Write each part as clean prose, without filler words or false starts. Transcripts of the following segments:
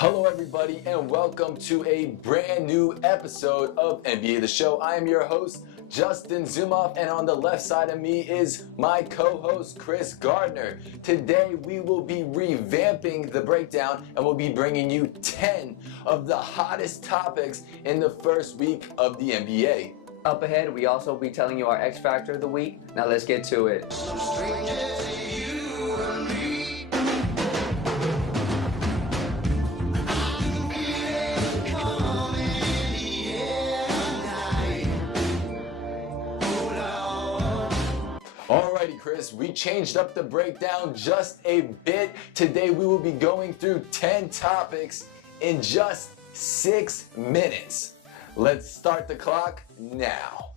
Hello everybody and welcome to a brand new episode of NBA The Show. I am your host, Justin Zumoff, and on the left side of me is my co-host, Chris Gardner. Today we will be revamping the breakdown and we'll be bringing you 10 of the hottest topics in the first week of the NBA. Up ahead, we also will be telling you our X Factor of the week. Now let's get to it. Alrighty Chris, we changed up the breakdown just a bit. Today we will be going through 10 topics in just 6 minutes. Let's start the clock now.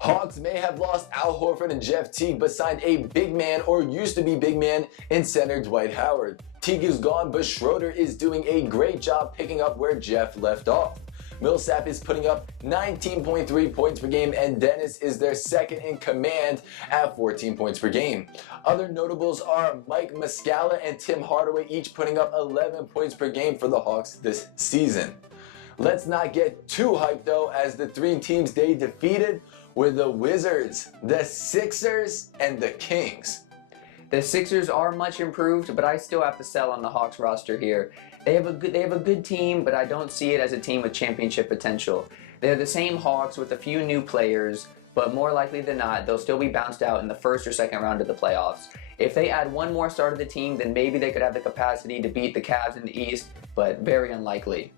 Hawks may have lost Al Horford and Jeff Teague, but signed a big man, or used to be big man, in center Dwight Howard. Teague is gone, but Schroeder is doing a great job picking up where Jeff left off. Millsap is putting up 19.3 points per game, and Dennis is their second in command at 14 points per game. Other notables are Mike Muscala and Tim Hardaway, each putting up 11 points per game for the Hawks this season. Let's not get too hyped though, as the three teams they defeated were the Wizards, the Sixers, and the Kings. The Sixers are much improved, but I still have to sell on the Hawks roster here. They have a good team, but I don't see it as a team with championship potential. They're the same Hawks with a few new players, but more likely than not, they'll still be bounced out in the first or second round of the playoffs. If they add one more star to the team, then maybe they could have the capacity to beat the Cavs in the East, but very unlikely.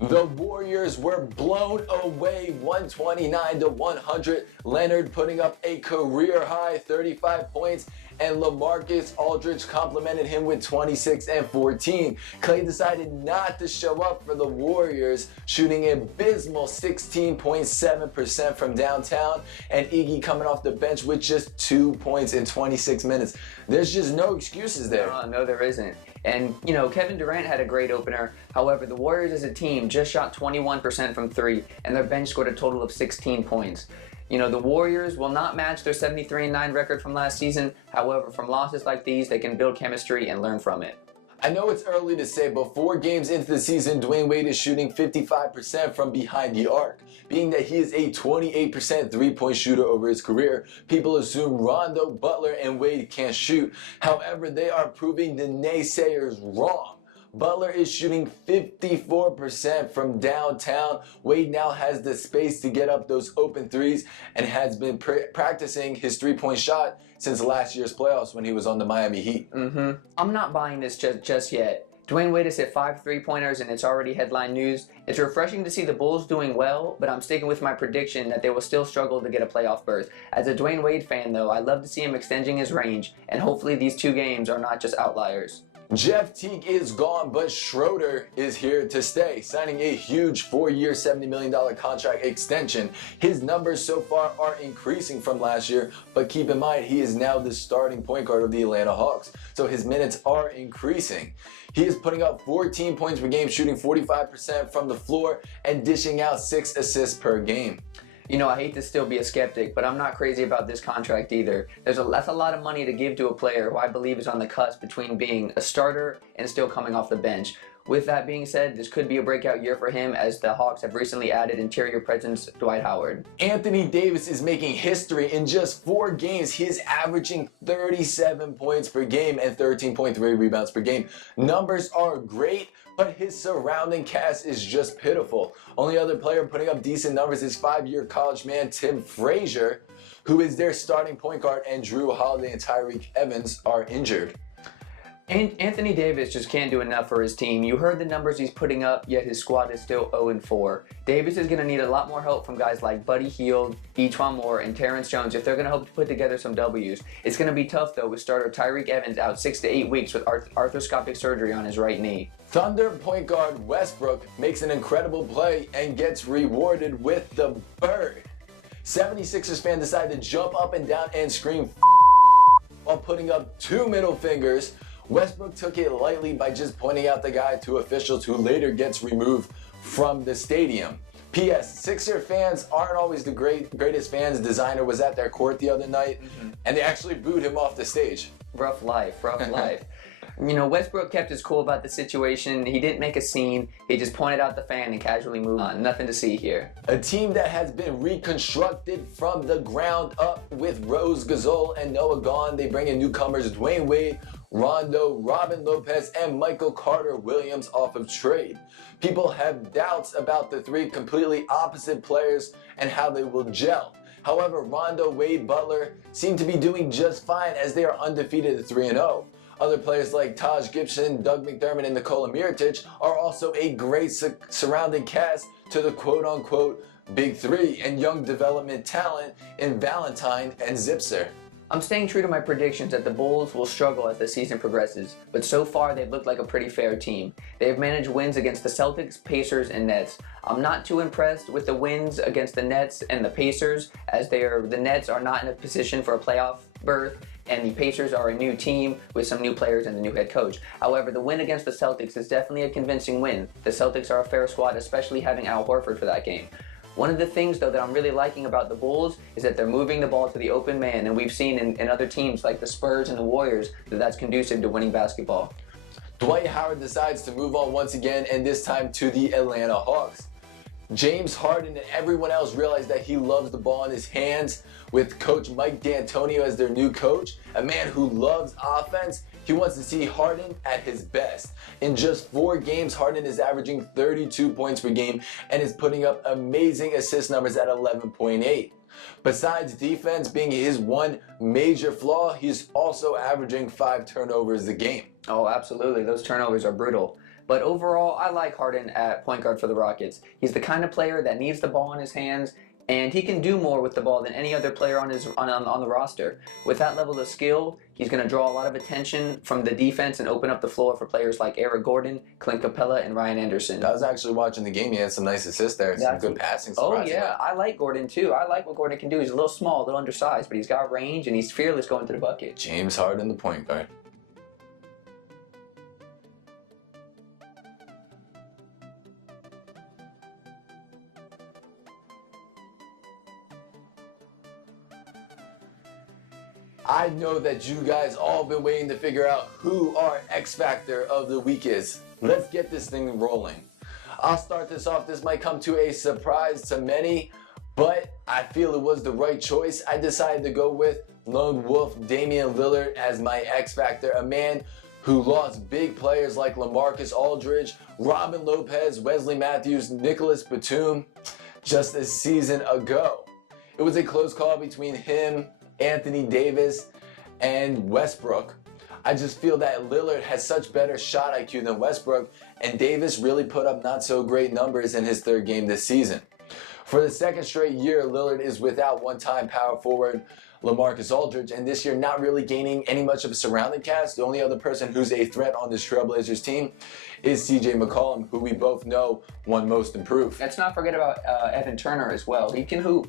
The Warriors were blown away 129-100. Leonard putting up a career-high 35 points, and LaMarcus Aldridge complimented him with 26 and 14. Klay decided not to show up for the Warriors, shooting an abysmal 16.7% from downtown, and Iggy coming off the bench with just 2 points in 26 minutes. There's just no excuses there. No, there isn't. And, Kevin Durant had a great opener. However, the Warriors as a team just shot 21% from three, and their bench scored a total of 16 points. The Warriors will not match their 73-9 record from last season. However, from losses like these, they can build chemistry and learn from it. I know it's early to say, but 4 games into the season, Dwayne Wade is shooting 55% from behind the arc. Being that he is a 28% three-point shooter over his career, people assume Rondo, Butler, and Wade can't shoot. However, they are proving the naysayers wrong. Butler is shooting 54% from downtown. Wade now has the space to get up those open threes and has been practicing his three-point shot since last year's playoffs when he was on the Miami Heat. I'm not buying this just yet. Dwayne Wade has hit 5 3-pointers and it's already headline news. It's refreshing to see the Bulls doing well, but I'm sticking with my prediction that they will still struggle to get a playoff berth. As a Dwayne Wade fan though, I love to see him extending his range, and hopefully these 2 games are not just outliers. Jeff Teague is gone, but Schroeder is here to stay, signing a huge 4-year, $70 million contract extension. His numbers so far are increasing from last year, but keep in mind, he is now the starting point guard of the Atlanta Hawks, so his minutes are increasing. He is putting up 14 points per game, shooting 45% from the floor, and dishing out 6 assists per game. I hate to still be a skeptic, but I'm not crazy about this contract either. That's a lot of money to give to a player who I believe is on the cusp between being a starter and still coming off the bench. With that being said, this could be a breakout year for him, as the Hawks have recently added interior presence Dwight Howard. Anthony Davis is making history. In just 4 games, he is averaging 37 points per game and 13.3 rebounds per game. Numbers are great, but his surrounding cast is just pitiful. Only other player putting up decent numbers is 5-year college man Tim Frazier, who is their starting point guard, and Drew Holiday and Tyreke Evans are injured. And Anthony Davis just can't do enough for his team. You heard the numbers he's putting up, yet his squad is still 0-4. Davis is going to need a lot more help from guys like Buddy Hield, E'Twaun Moore, and Terrence Jones if they're going to hope to put together some W's. It's going to be tough though with starter Tyreke Evans out 6 to 8 weeks with arthroscopic surgery on his right knee. Thunder point guard Westbrook makes an incredible play and gets rewarded with the bird. 76ers fan decided to jump up and down and scream while putting up 2 middle fingers. Westbrook took it lightly by just pointing out the guy to officials, who later gets removed from the stadium. P.S. Sixer fans aren't always the greatest fans. Designer was at their court the other night, and they actually booed him off the stage. Rough life. You know, Westbrook kept his cool about the situation. He didn't make a scene. He just pointed out the fan and casually moved on. Nothing to see here. A team that has been reconstructed from the ground up with Rose Gasol and Noah Gone. They bring in newcomers Dwayne Wade, Rondo, Robin Lopez, and Michael Carter Williams off of trade. People have doubts about the three completely opposite players and how they will gel. However, Rondo, Wade, Butler seem to be doing just fine as they are undefeated at 3-0. Other players like Taj Gibson, Doug McDermott, and Nikola Mirotic are also a great surrounding cast to the quote-unquote Big Three and young development talent in Valentine and Zipser. I'm staying true to my predictions that the Bulls will struggle as the season progresses, but so far they've looked like a pretty fair team. They've managed wins against the Celtics, Pacers, and Nets. I'm not too impressed with the wins against the Nets and the Pacers, as the Nets are not in a position for a playoff berth, and the Pacers are a new team with some new players and a new head coach. However, the win against the Celtics is definitely a convincing win. The Celtics are a fair squad, especially having Al Horford for that game. One of the things, though, that I'm really liking about the Bulls is that they're moving the ball to the open man, and we've seen in other teams like the Spurs and the Warriors that that's conducive to winning basketball. Dwight Howard decides to move on once again, and this time to the Atlanta Hawks. James Harden and everyone else realize that he loves the ball in his hands. With Coach Mike D'Antonio as their new coach, a man who loves offense, he wants to see Harden at his best. In just 4 games, Harden is averaging 32 points per game and is putting up amazing assist numbers at 11.8. Besides defense being his one major flaw, he's also averaging 5 turnovers a game. Oh, absolutely. Those turnovers are brutal. But overall, I like Harden at point guard for the Rockets. He's the kind of player that needs the ball in his hands, and he can do more with the ball than any other player on the roster. With that level of skill, he's going to draw a lot of attention from the defense and open up the floor for players like Eric Gordon, Clint Capella, and Ryan Anderson. I was actually watching the game. He had some nice assists there, some good passing. Oh yeah, I like Gordon too. I like what Gordon can do. He's a little small, a little undersized, but he's got range and he's fearless going to the bucket. James Harden, the point guard. I know that you guys all been waiting to figure out who our X Factor of the week is. Let's get this thing rolling. I'll start this off. This might come to a surprise to many, but I feel it was the right choice. I decided to go with Lone Wolf Damian Lillard as my X Factor, a man who lost big players like LaMarcus Aldridge, Robin Lopez, Wesley Matthews, Nicholas Batum just a season ago. It was a close call between him, Anthony Davis, and Westbrook. I just feel that Lillard has such better shot IQ than Westbrook, and Davis really put up not so great numbers in his 3rd game this season. For the 2nd straight year, Lillard is without one-time power forward LaMarcus Aldridge, and this year not really gaining any much of a surrounding cast. The only other person who's a threat on this Trailblazers team is CJ McCollum, who we both know won Most Improved. Let's not forget about Evan Turner as well. He can hoop.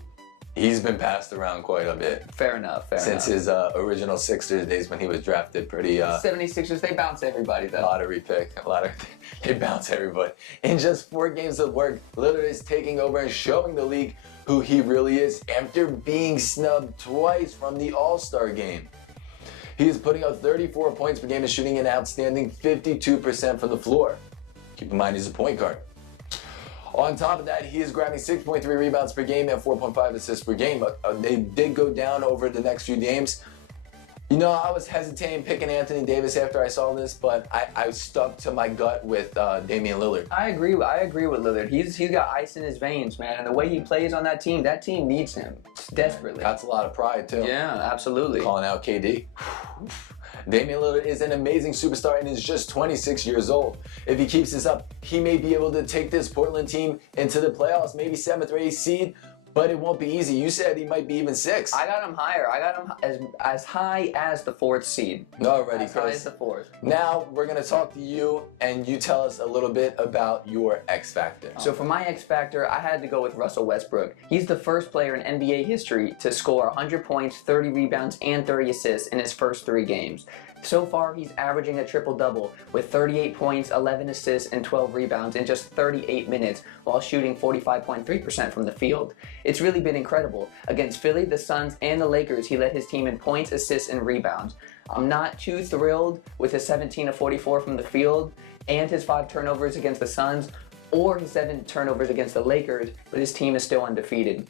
He's been passed around quite a bit. Fair enough, Since his original Sixers days when he was drafted pretty... 76ers, they bounce everybody though. Lottery pick. They bounce everybody. In just 4 games of work, Lillard is taking over and showing the league who he really is after being snubbed twice from the All-Star game. He is putting up 34 points per game and shooting an outstanding 52% from the floor. Keep in mind he's a point guard. On top of that, he is grabbing 6.3 rebounds per game and 4.5 assists per game. They did go down over the next few games. You know, I was hesitating picking Anthony Davis after I saw this, but I stuck to my gut with Damian Lillard. I agree with Lillard. He's got ice in his veins, man, and the way he plays on that team needs him desperately. That's a lot of pride too. Yeah, absolutely. Calling out KD. Damian Lillard is an amazing superstar and is just 26 years old. If he keeps this up, he may be able to take this Portland team into the playoffs, maybe 7th or 8th seed, but it won't be easy. You said he might be even 6th. I got him higher. I got him as high as the 4th seed. Already, As high as the 4th. Now we're going to talk to you, and you tell us a little bit about your X Factor. So for my X Factor, I had to go with Russell Westbrook. He's the first player in NBA history to score 100 points, 30 rebounds, and 30 assists in his first 3 games. So far, he's averaging a triple-double with 38 points, 11 assists, and 12 rebounds in just 38 minutes while shooting 45.3% from the field. It's really been incredible. Against Philly, the Suns, and the Lakers, he led his team in points, assists, and rebounds. I'm not too thrilled with his 17 of 44 from the field and his 5 turnovers against the Suns or his 7 turnovers against the Lakers, but his team is still undefeated.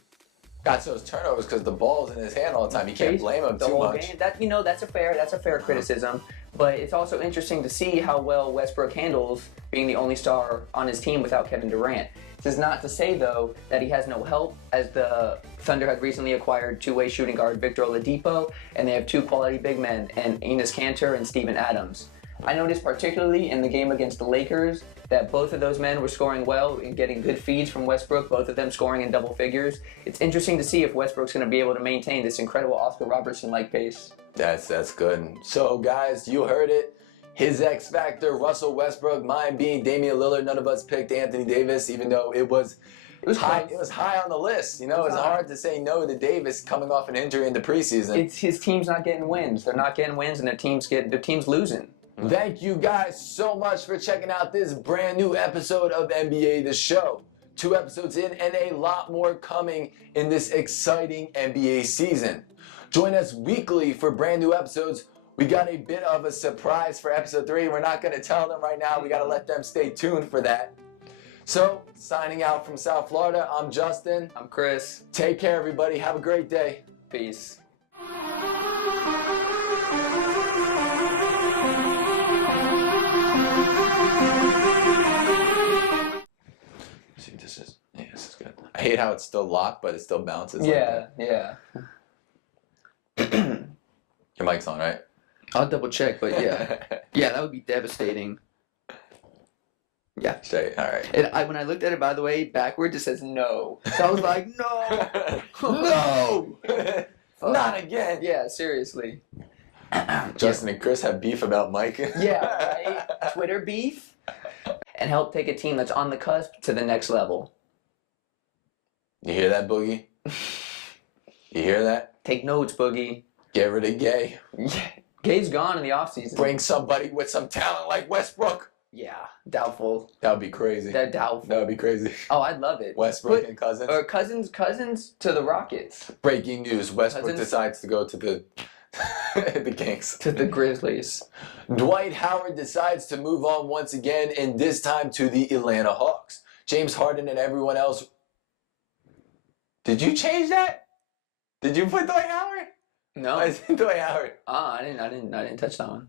Got those turnovers because the ball's in his hand all the time. You can't blame him the too whole much. Game. That's a fair criticism. But it's also interesting to see how well Westbrook handles being the only star on his team without Kevin Durant. This is not to say, though, that he has no help, as the Thunder had recently acquired two-way shooting guard Victor Oladipo, and they have 2 quality big men, and Enes Kanter and Steven Adams. I noticed particularly in the game against the Lakers that both of those men were scoring well and getting good feeds from Westbrook, both of them scoring in double figures. It's interesting to see if Westbrook's going to be able to maintain this incredible Oscar Robertson-like pace. That's good. So, guys, you heard it. His X Factor, Russell Westbrook, mine being Damian Lillard. None of us picked Anthony Davis, even though it was high. It was high on the list. You know, it's hard to say no to Davis coming off an injury in the preseason. It's his team's not getting wins. They're not getting wins, and their team's losing. Thank you guys so much for checking out this brand new episode of NBA The Show. 2 episodes in and a lot more coming in this exciting NBA season. Join us weekly for brand new episodes. We got a bit of a surprise for episode 3. We're not going to tell them right now. We got to let them stay tuned for that. So, signing out from South Florida, I'm Justin. I'm Chris. Take care, everybody. Have a great day. Peace. See, this is good. I hate how it's still locked, but it still bounces. Yeah. Your mic's on, right? I'll double check, but yeah. Yeah, that would be devastating. Yeah. Straight. All right. And when I looked at it, by the way, backwards, it says no. So I was like, no! No! Not again. Yeah, seriously. Justin and Chris have beef about Mike. Yeah, right? Twitter beef. And help take a team that's on the cusp to the next level. You hear that, Boogie? You hear that? Take notes, Boogie. Get rid of Gay. Yeah. Gay's gone in the offseason. Bring somebody with some talent like Westbrook. Yeah, doubtful. That would be crazy. They're doubtful. That would be crazy. Oh, I'd love it. Westbrook and Cousins. Or Cousins to the Rockets. Breaking news. Westbrook Cousins decides to go to the the Kings. To the Grizzlies. Dwight Howard decides to move on once again, and this time to the Atlanta Hawks. James Harden and everyone else. Did you change that? Did you put Dwight Howard? No. I said Dwight Howard. I didn't touch that one.